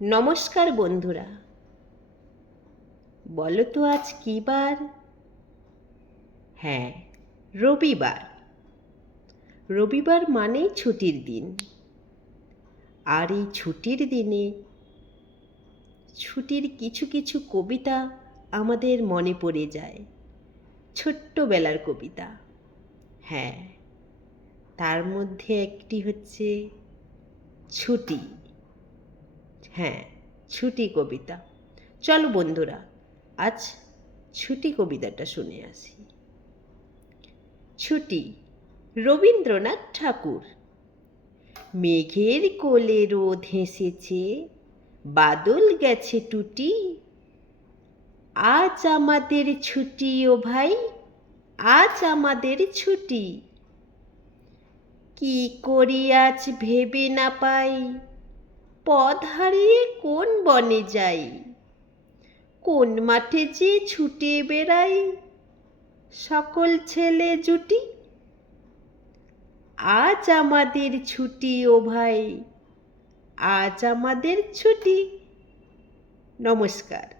নমস্কার বন্ধুরা, বলো তো আজ কী বার? হ্যাঁ, রবিবার। রবিবার মানেই ছুটির দিন। আর এই ছুটির দিনে ছুটির কিছু কিছু কবিতা আমাদের মনে পড়ে যায়, ছোট্টবেলার কবিতা। হ্যাঁ, তার মধ্যে একটি হচ্ছে ছুটি। হ্যাঁ, ছুটি কবিতা। চলো বন্ধুরা, আজ ছুটি কবিতাটা শুনে আসি। ছুটি, রবীন্দ্রনাথ ঠাকুর। মেঘের কোলে রোদ হেসেছে, বাদল গেছে টুটি। আজ আমাদের ছুটি ও ভাই, আজ আমাদের ছুটি। কি করি আজ ভেবে না পাই, পথ হারিয়ে কোন বনে যাই। কোন মাঠে যে ছুটে বেড়াই, সকল ছেলে জুটি। আজ আমাদের ছুটি ও ভাই, আজ আমাদের ছুটি। নমস্কার।